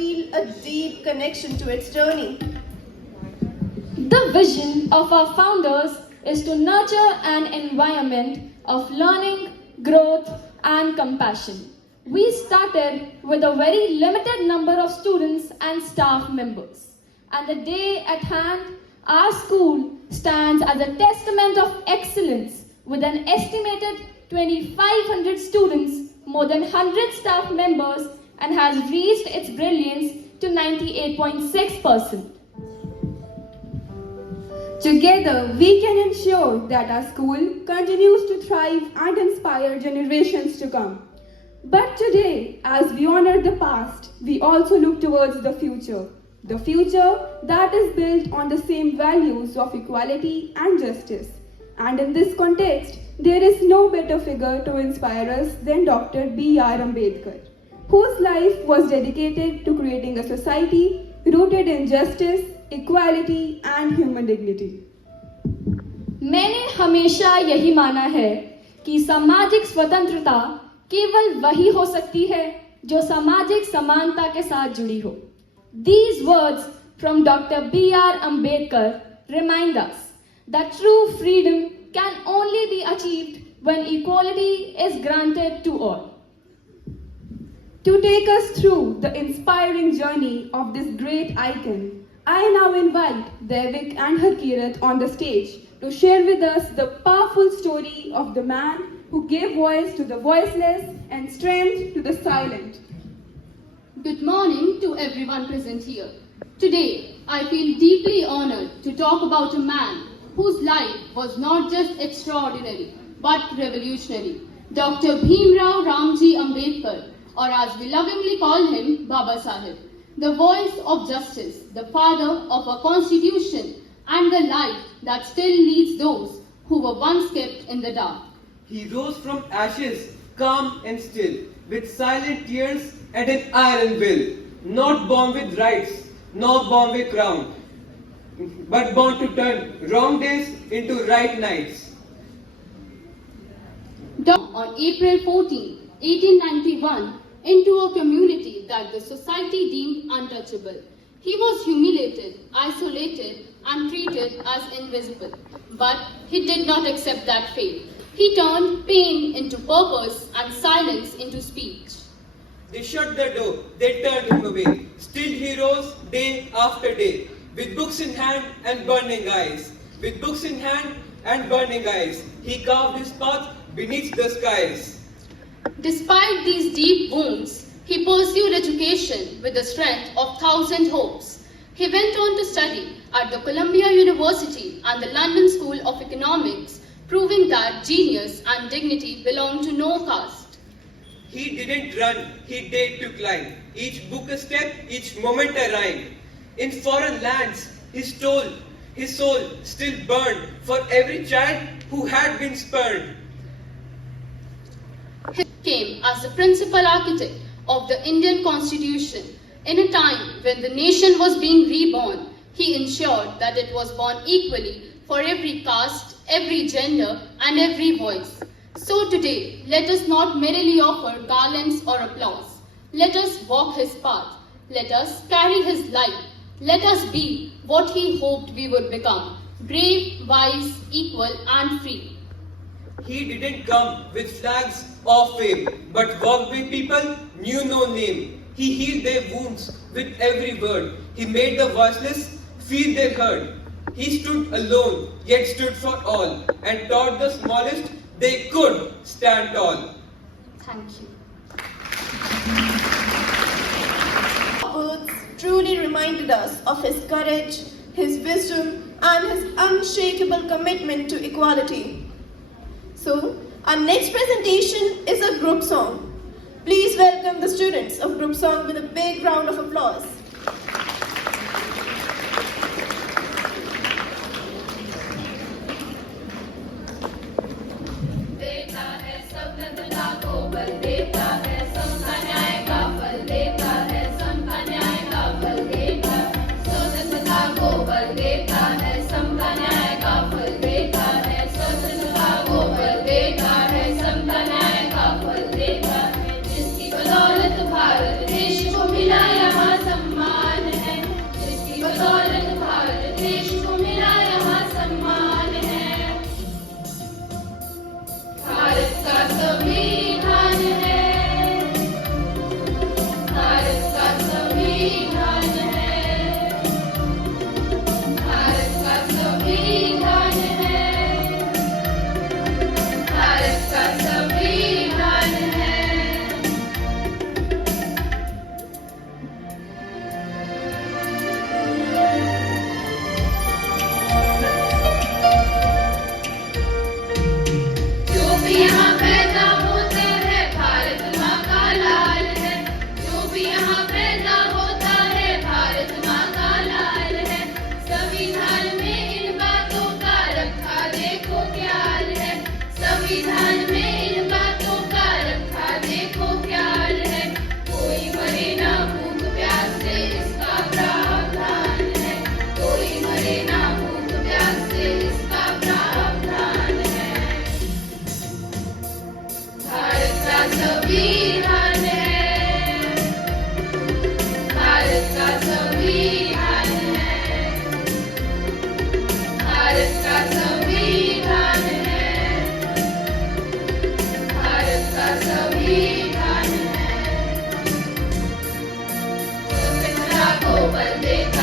feel a deep connection to its journey. The vision of our founders is to nurture an environment of learning, growth, and compassion. We started with a very limited number of students and staff members. And the day at hand, our school stands as a testament of excellence with an estimated 2,500 students, more than 100 staff members, and has reached its brilliance to 98.6%. Together, we can ensure that our school continues to thrive and inspire generations to come. But today, as we honor the past, we also look towards the future. The future that is built on the same values of equality and justice. And in this context, there is no better figure to inspire us than Dr. B.R. Ambedkar, whose life was dedicated to creating a society rooted in justice, equality and human dignity. मैंने हमेशा यही माना है कि सामाजिक स्वतंत्रता केवल वही हो सकती है जो सामाजिक समानता के साथ जुड़ी हो. These words from Dr. B.R. Ambedkar remind us that true freedom can only be achieved when equality is granted to all. To take us through the inspiring journey of this great icon, I now invite Devik and Harkirat on the stage to share with us the powerful story of the man who gave voice to the voiceless and strength to the silent. Good morning to everyone present here. Today, I feel deeply honored to talk about a man whose life was not just extraordinary but revolutionary. Dr. Bhimrao Ramji Ambedkar, or as we lovingly call him, Baba Sahib, the voice of justice, the father of our constitution, and the light that still leads those who were once kept in the dark. He rose from ashes, calm and still, with silent tears and an iron will, not born with rights, nor born with crown, but born to turn wrong days into right nights. On April 14, 1891, into a community that the society deemed untouchable. He was humiliated, isolated, and treated as invisible. But he did not accept that fate. He turned pain into purpose and silence into speech. They shut the door, they turned him away. Still he rose day after day, with books in hand and burning eyes. With books in hand and burning eyes, he carved his path beneath the skies. Despite these deep wounds, he pursued education with the strength of 1,000 hopes. He went on to study at the Columbia University and the London School of Economics, proving that genius and dignity belong to no caste. He didn't run, he dared to climb. Each book a step, each moment a rhyme. In foreign lands, his soul still burned for every child who had been spurned. He came as the principal architect of the Indian Constitution. In a time when the nation was being reborn, he ensured that it was born equally for every caste, every gender, and every voice. So today, let us not merely offer garlands or applause. Let us walk his path. Let us carry his light. Let us be what he hoped we would become: brave, wise, equal, and free. He didn't come with flags or fame, but walked with people knew no name. He healed their wounds with every word. He made the voiceless feel their hurt. He stood alone, yet stood for all, and taught the smallest they could stand tall. Thank you. Words truly reminded us of his courage, his wisdom, and his unshakable commitment to equality. So, our next presentation is a group song. Please welcome the students of group song with a big round of applause. जिसकी बदौलत भारत देश को मिला यहाँ सब संविधान है, भारत का संविधान है, भारत का संविधान है। जो भी यहाँ पैदा होता है भारत माँ का लाल है, जो भी यहाँ पैदा होता है भारत माँ का लाल है। संविधान में इन बातों का रखा देखो ख्याल है, संविधान में इन बातों का रखा देखो ख्याल है। कोई मरे ना भूख प्यास से इसका प्रावधान है, कोई मरे ना भूख प्यास से इसका प्रावधान है। भारत का संविधान है, भारत का संविधान है, भारत का संविधान है, भारत का संविधान है। स्वतंत्रता को बल देकर